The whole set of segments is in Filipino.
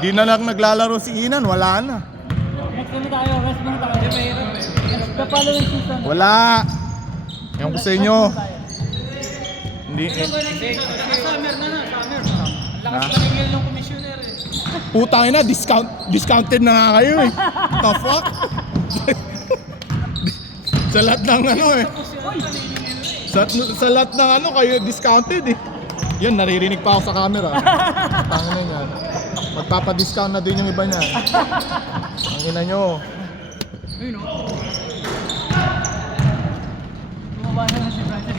Hindi na lang naglalaro si Inan, wala na. Next kami tayo, rest muna tayo. Mahirap eh. The following season. Wala. Ewan ko sa inyo. Hindi eh. Summer na na, summer. Ha? Paningil ng commissioner eh. Putang ina, discounted na nga kayo eh. The fuck? Sa lahat ng ano eh. Sa lahat ng ano kayo discounted eh. Yun, naririnig pa ako sa camera. Tangina niya. Magpapa-discount na din yung iba niya. Ang ina nyo. Ayun o. Bumaba na si Francis.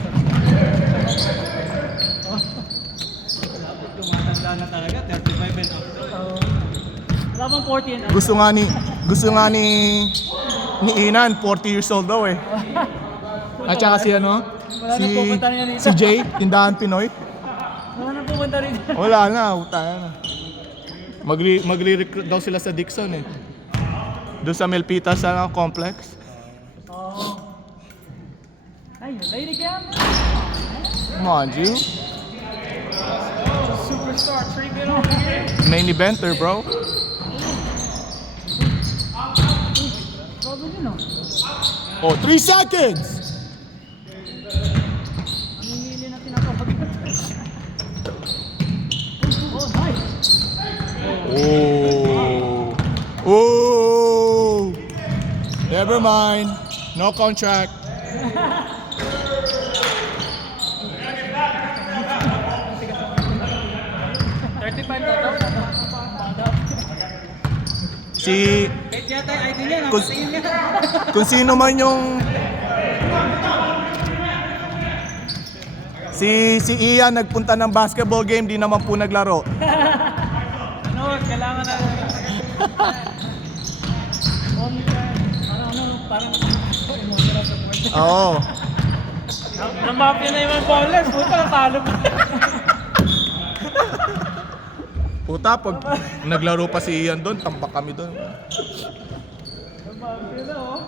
Tumatanda na talaga, 35 and up. Wala bang 40 and up? Gusto nga ni Inan, 40 years old daw eh. At saka si ano? Si Jay, tindahan Pinoy. Wala na pumunta rin. Wala na, utaya na. Magre-recruit daw sila sa Dixon eh. Doon sa Melpitas complex. Oo. Ayun, lady cam. Come on, Ju. Superstar treatment over here. Main eventer, bro. Bago yun o. Oh, 3 seconds! Namimili na tinatapagot. Oh, nice. Oh. Oh. Never mind. No contract. Si Kahit yata yung ID niya, Kung- napatingin niya. kung sino man yung si Ian nagpunta ng basketball game, di naman po naglaro. Ano, kailangan na. Parang emotional support. Oo. Namapin na yung ballers, puta natalo pa. Puta, pag naglaro pa si Ian doon, tambak kami doon. Namapin na oh.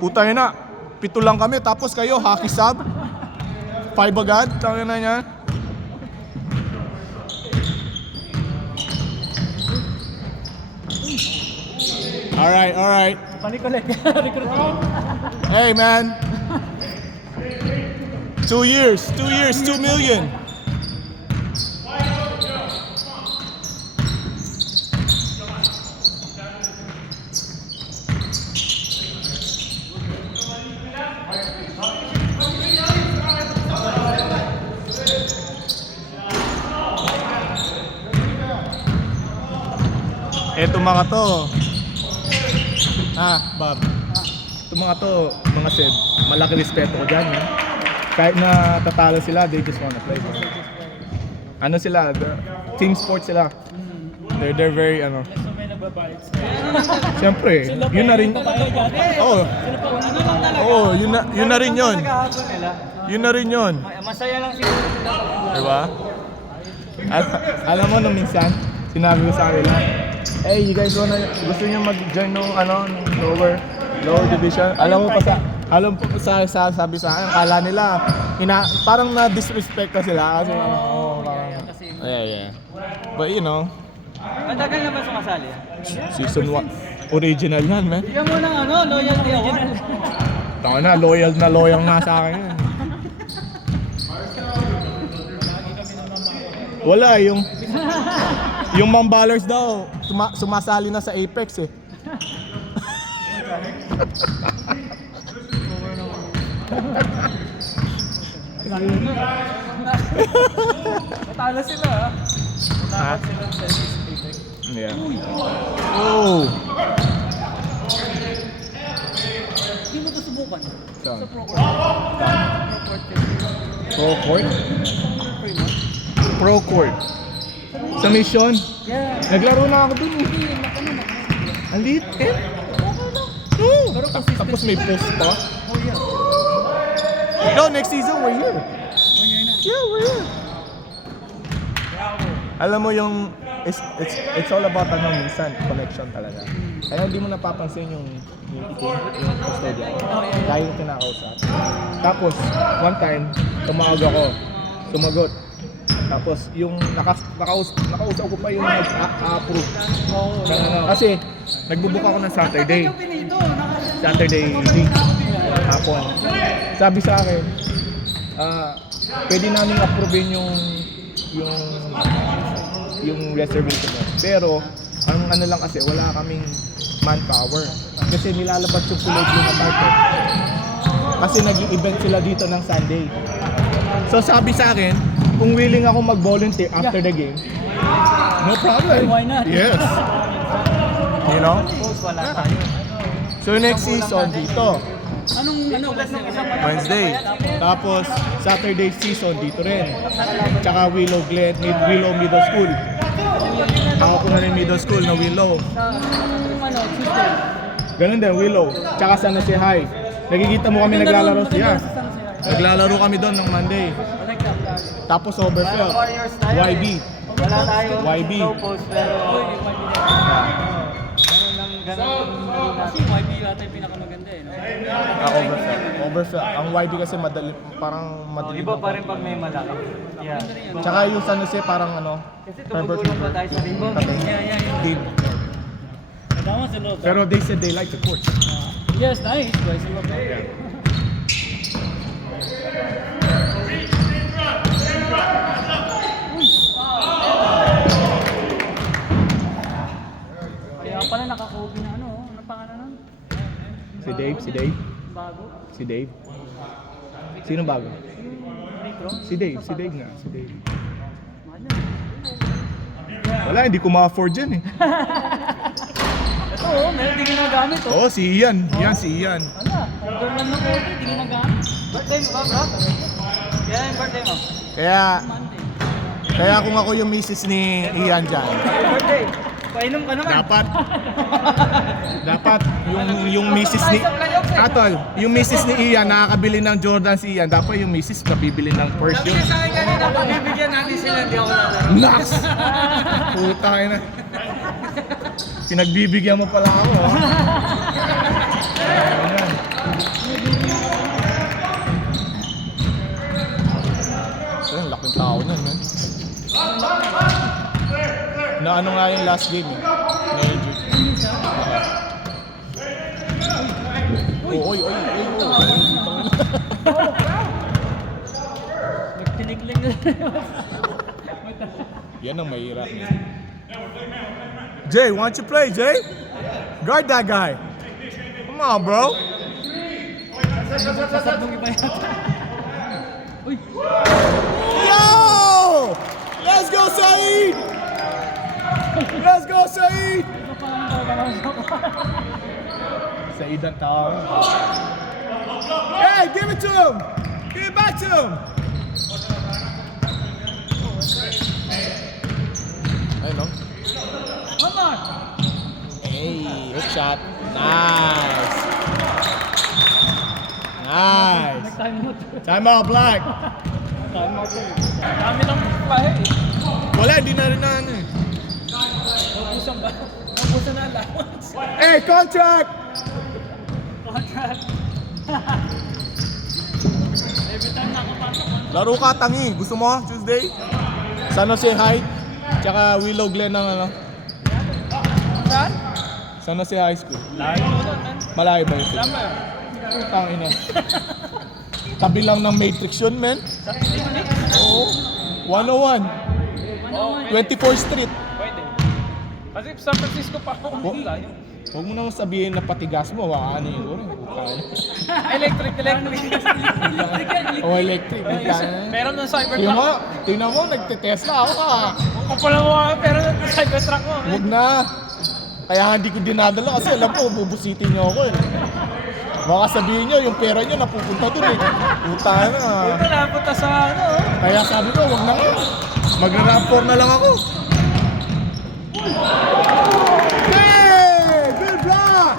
Puta yun na, 7 lang kami, tapos kayo, hockey sub. 5 agad, tangin na niya. Alright. Balik ulit. Recruitment. Hey man. 2 years, 2 million. Eto mga to. Bob. Ito mga to, mga Seb, malaki respeto ko dyan. Eh. Kahit na tatalo sila, they just wanna play. Ano sila? Team sport sila. They're very ano. So may nagbabayad. Siyempre, yun na rin. Oo. Oo, yun na rin yun. Yun na rin yun. Masaya lang siguro. Diba? Alam mo nung minsan, sinabi ko sa kanila, hey, you guys gusto nyo mag-join nung lower division? Alam mo pa sabi sa akin, akala nila, parang na-disrespect ka sila. Kasi, yeah. But you know, Matagal na ba sumasali? season 1, original yan, man. Bigyan mo ng ano, loyalty award. Taka na, loyal nga sa akin yan. Wala, yung Mambalers daw, sumasali na sa Apex eh. Natalo sila ha. Natalo sila sa Apex. Yeah. Oh! Hindi mo ito subukan. Saan? Sa Pro Court. Pro Court? Pro Court. Sa Mission? Yeah. Naglaro na ako dun eh. Ang liit eh. Pero consistent. Tapos may post pa. Oh yeah. No, next season we're here. Yeah, we're here. Alam mo yung it's all about minsan connection talaga. Kaya hindi mo napapansin yung custodian. Dahil yung kinakausap. Tapos, one time, tumawag ako. Sumagot. Tapos yung nakausap ko pa yung nag-approve. Oo. Kasi nagbubook ako ng Saturday. Saturday evening. Hapon. Sabi sa akin, pwede namin approvein yung reservation mo. Pero, ang ano lang kasi, wala kaming manpower. Kasi nilalabas yung Kulay Blue na carpet. Kasi nag-event sila dito ng Sunday. So sabi sa akin, kung willing ako mag-volunteer after the game, no problem. Why not? Yes. You know? Suppose wala tayo. So next season dito, Anong Wednesday. Tapos Saturday season dito rin. Tsaka Willow Middle School. Ako ko na rin middle school na Willow. Tuesday. Ganun din, Willow. Tsaka San Jose High. Nakikita mo kami naglalaro siya. Naglalaro kami doon ng Monday. Tapos Overfield. YB. Wala tayo. YB. Post pero ganun kasi YB yata yung pinakamaganda eh, no? Overfield. Ang YB kasi parang madali. Iba pa rin pag may malaki. Yeah. Tsaka yung San Jose parang ano, Kasi tumutulong pa tayo sa limbo. Deep. Tama sa loob. Pero they said they like the court. Yes, nice. Guys, iba pa. Kaya pala naka-copy na ano, anong pangalan nun? Si Dave. Bago. Si Dave. Sino bago? Retro. Si Dave nga. Wala, hindi ko ma-afford yan eh. Ito oh, meron din ginagamit oh. Oo, si Ian. Si Ian. Ala, order lang ng copy, di ginagamit. Birthday mo ba, bro? Kaya yung birthday mo? Monday. Kaya kung ako yung misis ni Ian dyan, Birthday. Painom ka naman. dapat yung misis ni Atol, yung misis ni Ian nakakabili ng Jordan si Ian, dapat yung misis nabibili ng Porsche yun. Sa akin kanina, pagbibigyan natin sila, hindi ako lalaro. Nax! Puta na. Pinagbibigyan mo pala ako, ha? Ayan. Ayun, laking tao nun, man. Na ano nga yung last game, eh? Ngayon, Oy. Nagtinigling na. Yan ang mahirap. Jay, why don't you play, Jay? Guard that guy. Come on, bro. Sasabong iba yata. Uy! Yo! Let's go, Saeed! Let's go, Saeed! Ito pa ang tawag. Saeed ang tawag. Hey, give it to him! Give it back to him! Ayun, no? One more! Hey, hook shot. Nice. Nice. Nag-time mo to. Time out, Black. Time mo to. Dami lang pahe eh. Wala, hindi na rin na ano eh. Naubusan ba? Naubusan na allowance. Hey, contract! Contract. Every time nakapasok man. Laro ka, tangi. Gusto mo, Tuesday? San Jose High, tsaka Willow Glen ng ano? Saan? San Jose High School. Layo mo doon, man. Malayo ba yun? Summer. Tangina. Tabi lang ng Matrix yun, men. Sa picnic? Oo. 101. 24th Street. Pwede. Kasi San Francisco pa ako layo. Huwag mo naman sabihin na patigas mo, ano yun? Electric. O electric. Meron ng Tingnan mo, Cybertruck. nagte-Tesla ako ka. Kung pala mo pero ng Cybertruck mo. Huwag na. Kaya hindi ko dinadala kasi alam ko, bubusitin niyo ako eh. Baka sabihin niyo, yung pera niyo napupunta dun eh. Puta na. Ito napunta sa ano. Kaya sabi ko, huwag na nga. Magra-rapport na lang ako. Hey! Good block!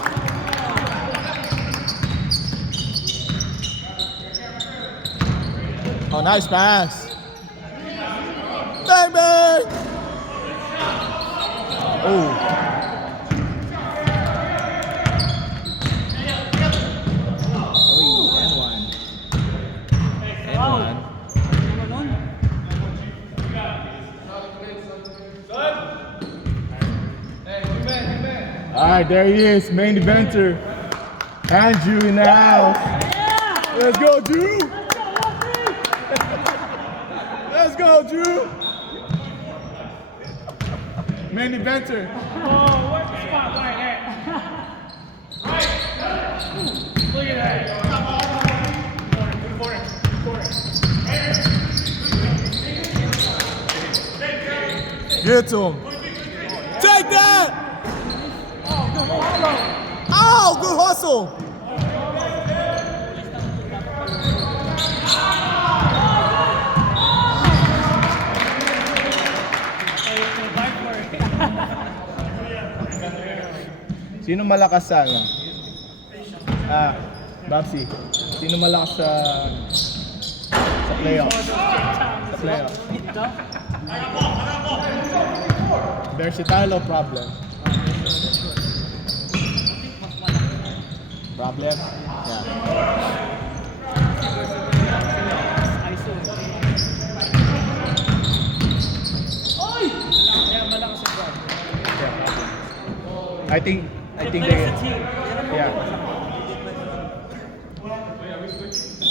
Oh, nice pass. Bang, bang! Oh. Wow. Ano nun? Alright, there he is, main eventer. Andrew in the house. Let's go, Drew! Let's go, Drew! Main eventer. Oh, where's the spotlight at? Look at that. Get to him. Take that! Oh, good hustle! Sino malakas sa ano? Babsi. Sino malakas sa playoff? Sa playoff. Versatile o problem? Problem? Yeah. I think they, yeah.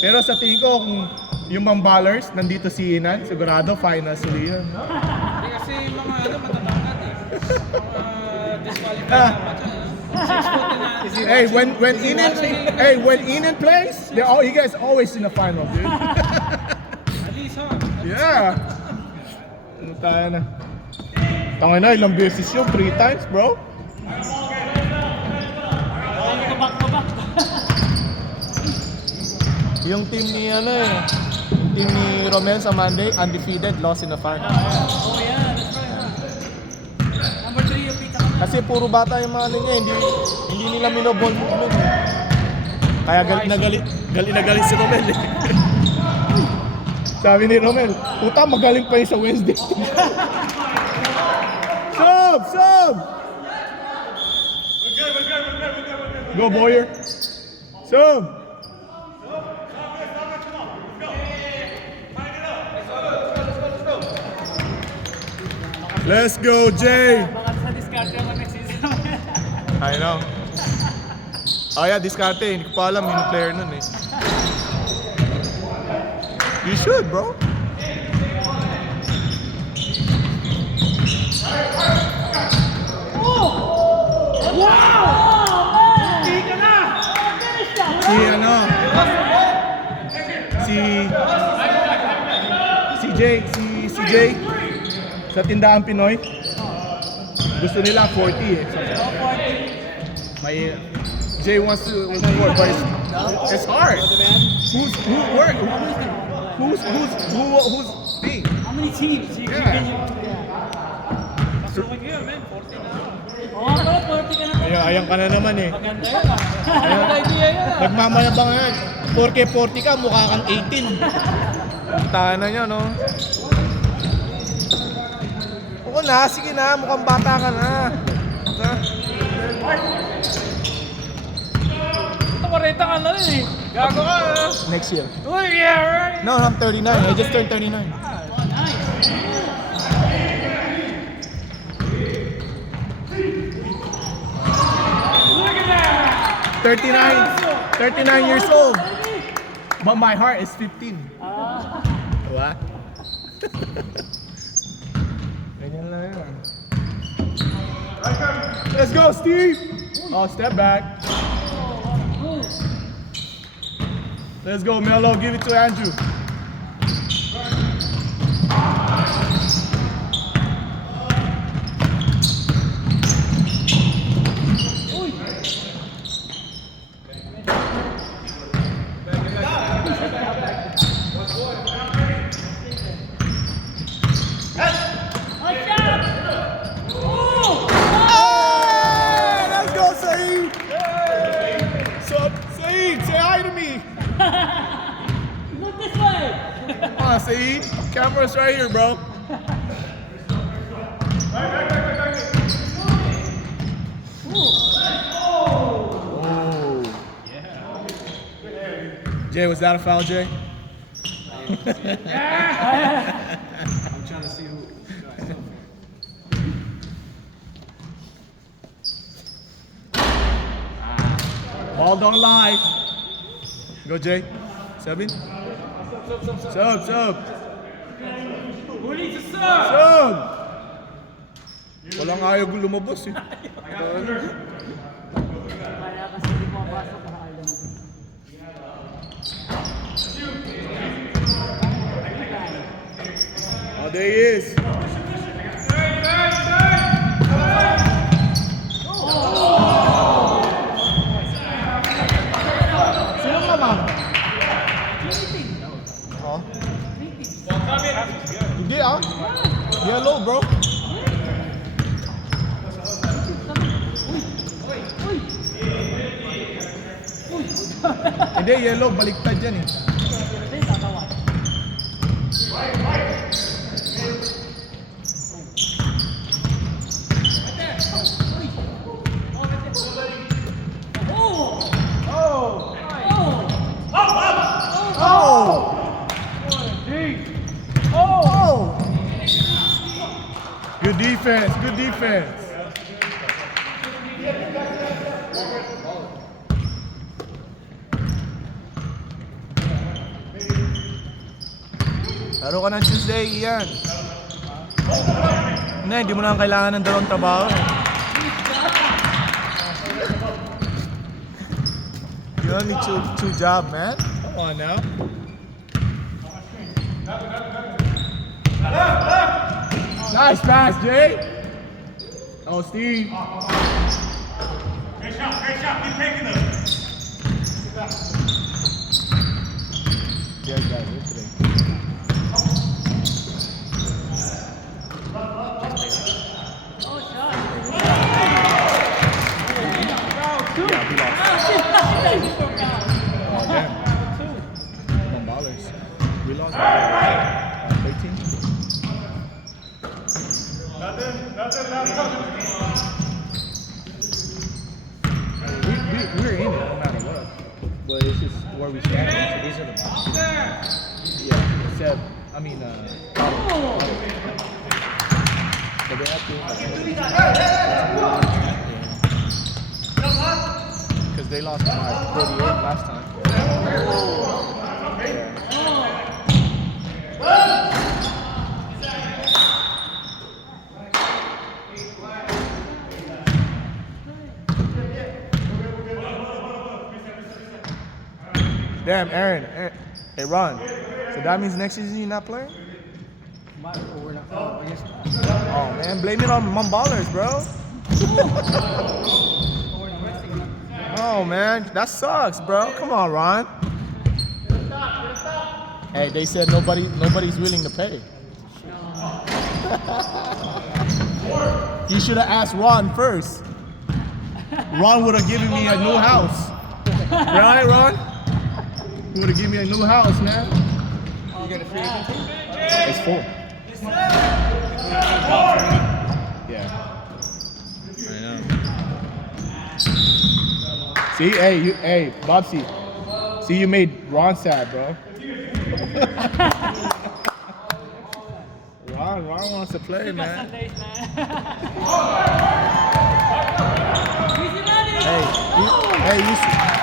Pero sa tingin ko kung yung mga ballers nandito si Inan, sigurado finals uli yun. Kasi mga matatangat eh. Disqualified Hey, when Inan plays, you guys always in the final, dude. At least, huh? Yeah. Ano tayo na? Tangay na, ilang beses yun? 3 times, bro? Yung team ni yung team ni Romel sa Monday, undefeated, lost in the final. Oh yeah, that's right. Number 3 yung pizza ka. Kasi puro bata yung mga niya, hindi nila minoball movement. Kaya galit na galit si Romel eh. Sabi ni Romel, puta magaling pa yun sa Wednesday. Sub! Go Boyer. Sub! Let's go, Jay! Baka sa discarte ako next season. I know. Oh yeah, diskarte. Hindi ko pa alam yung player nun eh. You should, bro. Si Jay sa tindahan Pinoy. Gusto nila 40 eh. May Jay wants to work, but it's hard. Who's team? How many teams? Yeah. So like you, man, 40 na. Oh, 40 ka na. Ayan ka na naman eh. Maganda yun ah. Good idea yun ah. Nagmamayabang yan. 40 ka, mukha kang 18. Tahan na nyo, no? Oo na, sige na. Mukhang bata ka na. Ito 40 ka na rin eh. Gago ka ah. Next year. Oh yeah, right. No, I'm 39. I just turned 39. Nice. 39 years old. But my heart is 15. Diba? Ganyan lang yan. Let's go, Steve! Oh, step back. Let's go, Melo. Give it to Andrew. Look this way. Come on, Saeed. Camera's right here, bro. Oh. Jay, was that a foul, Jay? I'm trying to see who. Ball don't lie. Go, Jay. 7. Sub. Who needs a sub? Sub! Walang ayaw lumabas eh. Kaya kasi hindi pumapasok para alam mo. Oh, there he is. Sino naman? Oh? Hindi ah. Yellow bro. Hindi, yellow. Baliktad yan eh. Hindi, tatawa. Oh! Good defense, good defense. Laro ka ng Tuesday, Ian. Hindi mo na kailangan ng dalawang trabaho. You only two job, man. Come on now. Nice pass, Jay. Oh, Steve. Great shot. Keep taking them. Yeah, guys, today. Yeah, we lost. Oh, damn. Come on, ballers. We lost by 13. Nothing. We're in it no matter what. But it's just where we stand. So these are the boxes. Yeah, except, I mean, but they have to. Because they lost by 48 last time. Damn, Aaron. Hey, Ron. So that means next season you're not playing? Oh, man. Blame it on Ballers, bro. Oh, man. That sucks, bro. Come on, Ron. Hey, they said nobody's willing to pay. You should have asked Ron first. Ron would have given me a new house. Right, Ron? He would have given me a new house, man. You got a free agency? It's full. Yeah. I know. See, hey, Bobsy. See, you made Ron sad, bro. Ron wants to play, man. Sundays, man.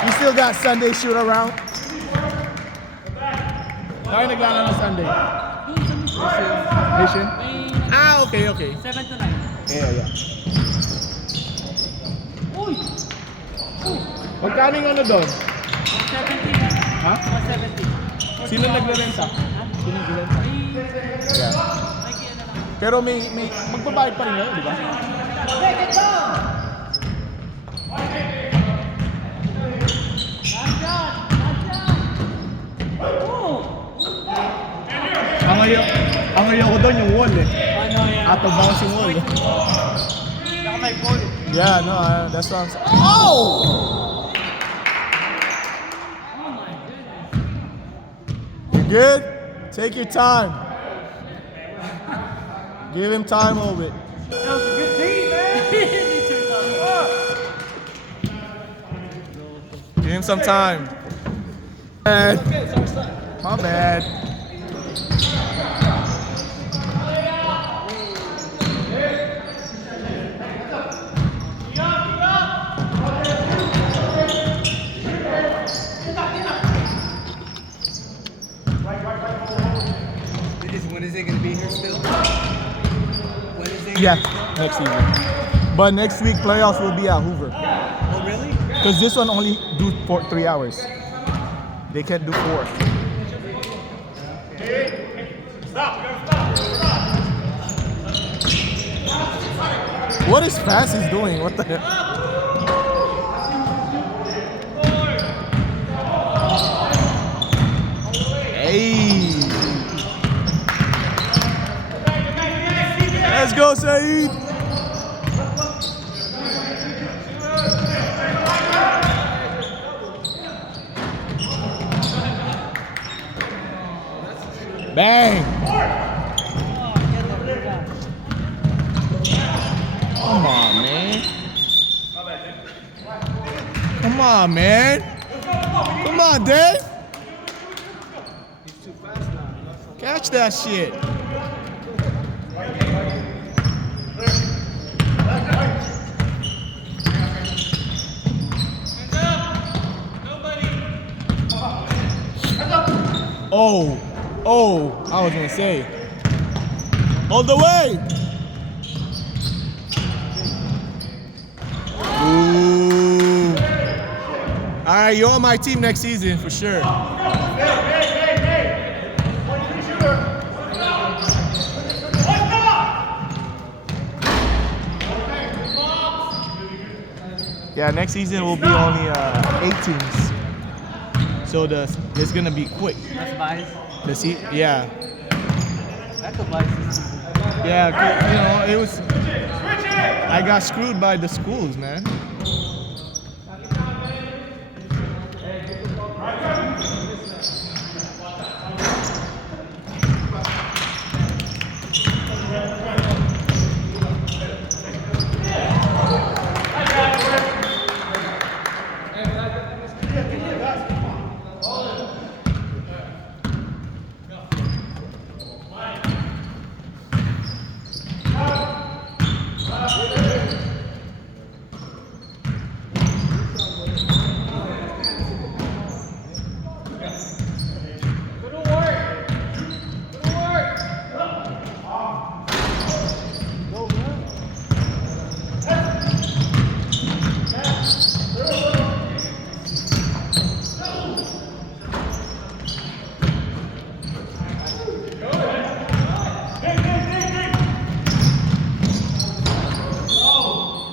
You still got Sunday shoot around? Why you got on Sunday? Mission? Ah, okay. 7 to 9. Yeah. Uy! Magkano yung ano doon? 170. Ha? 170. Sino nagrerenta? Sino nagrerenta? Yeah. Pero may magbabayad pa rin ngayon, di ba? Ang ayaw ko doon yung wall eh. Ano yan? Out of bounds yung wall eh. Saka may ball. Yeah, no, that's what I'm saying. Oh! Oh my goodness. You good? Take your time. Give him time a little bit. That was a good team, man. He turned up. Give him some time. My bad. Yeah, next season. But next week playoffs will be at Hoover. Oh, really? Because this one only do 3 hours. They can't do 4. What is Francis doing? What the heck? Hey. Let's go, Saeed. Bang. Come on, man. Come on, man. Come on, Dave. Catch that shit. Oh, I was gonna say. All the way. Ooh. All right, you're on my team next season for sure. Yeah, next season will be only 8 teams. So it's gonna be quick. That's bias. Yeah. That's a bias. Yeah, 'cause, you know, it was. I got screwed by the schools, man.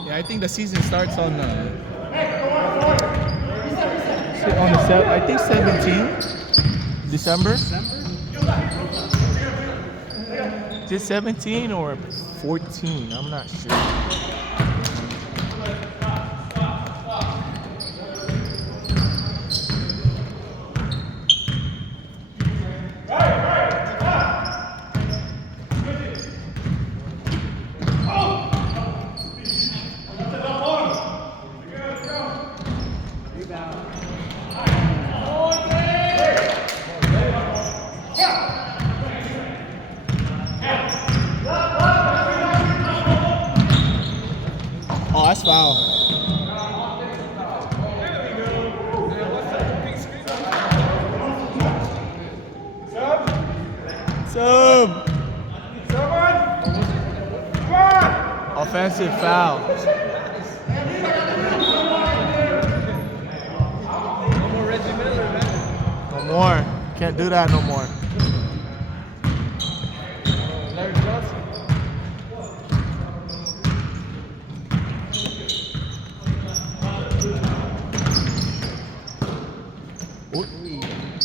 I think the season starts on the I think 17 December. Is it 17 or 14? I'm not sure. Oh, that's foul. Sub. Offensive foul. No more Reggie Miller, man. No more. Can't do that no more. Larry Johnson.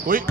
Wait.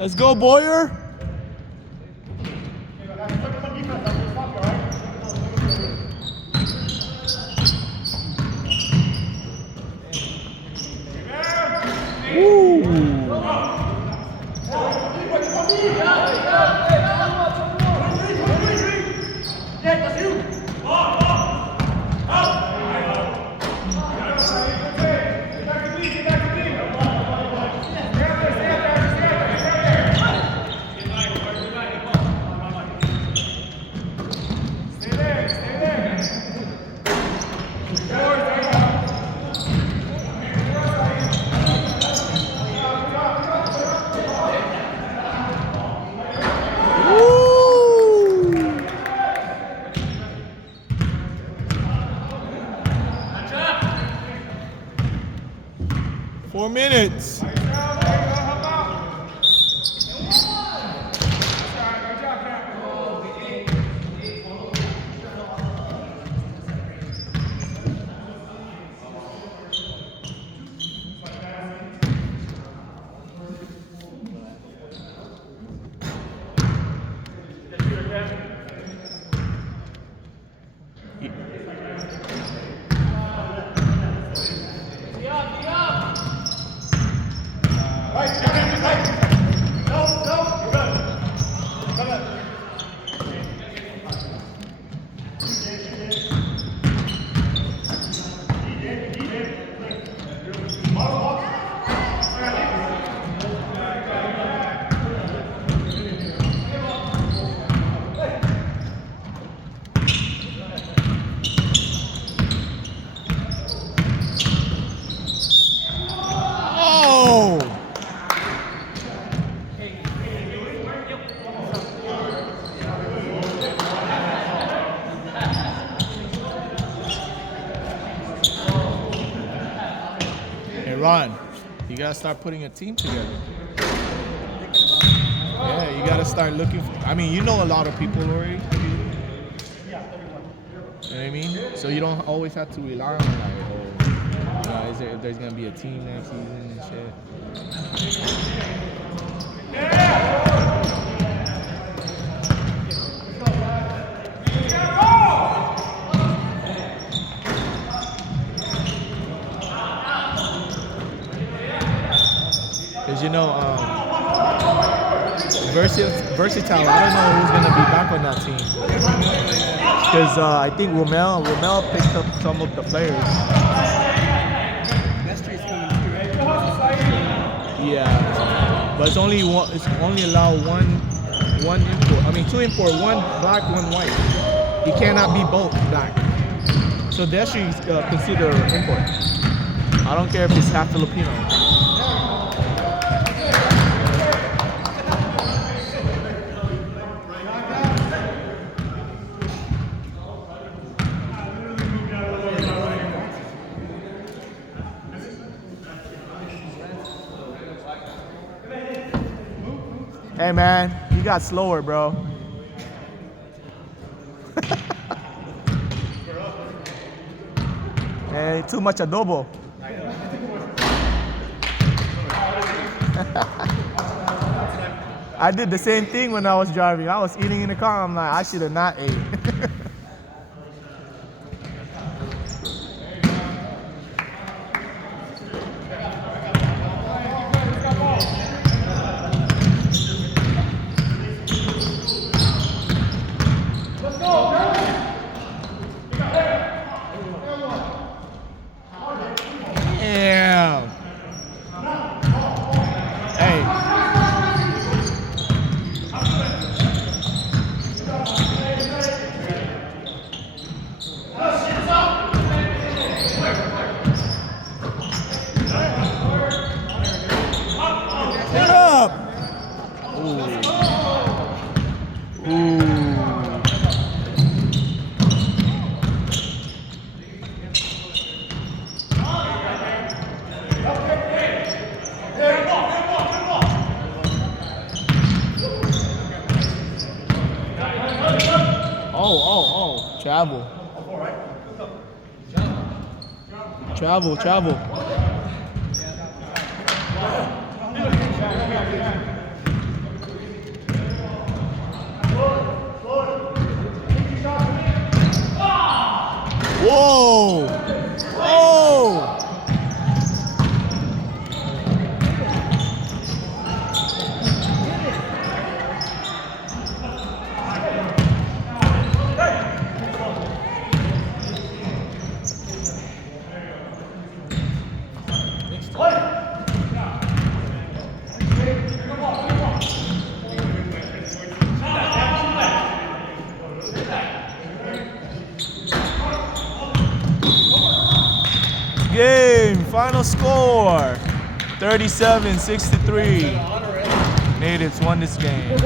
Let's go, Boyer. Woo! 4 minutes. Oh! Hey Ron, you gotta start putting a team together. Yeah, you gotta start looking for, I mean, you know a lot of people already. You know what I mean? So you don't always have to rely on like, oh, you know, if there's gonna be a team next season and shit. Because you know, Versatile, I don't know who's gonna be back on that team. Because I think Romel picked up some of the players. Yeah, but it's only allowed one import. I mean, 2 import, 1 black, 1 white. You cannot be both black. So Destry is considered import. I don't care if it's half Filipino. Hey man, you got slower, bro. Hey, too much adobo. I did the same thing when I was driving. I was eating in the car. I'm like, I should have not ate. Damn. Hey. Get up. Ooh. Ooh. Oh. Travel. Travel. Whoa! Oh! game. Final score 37-63. Natives won this game.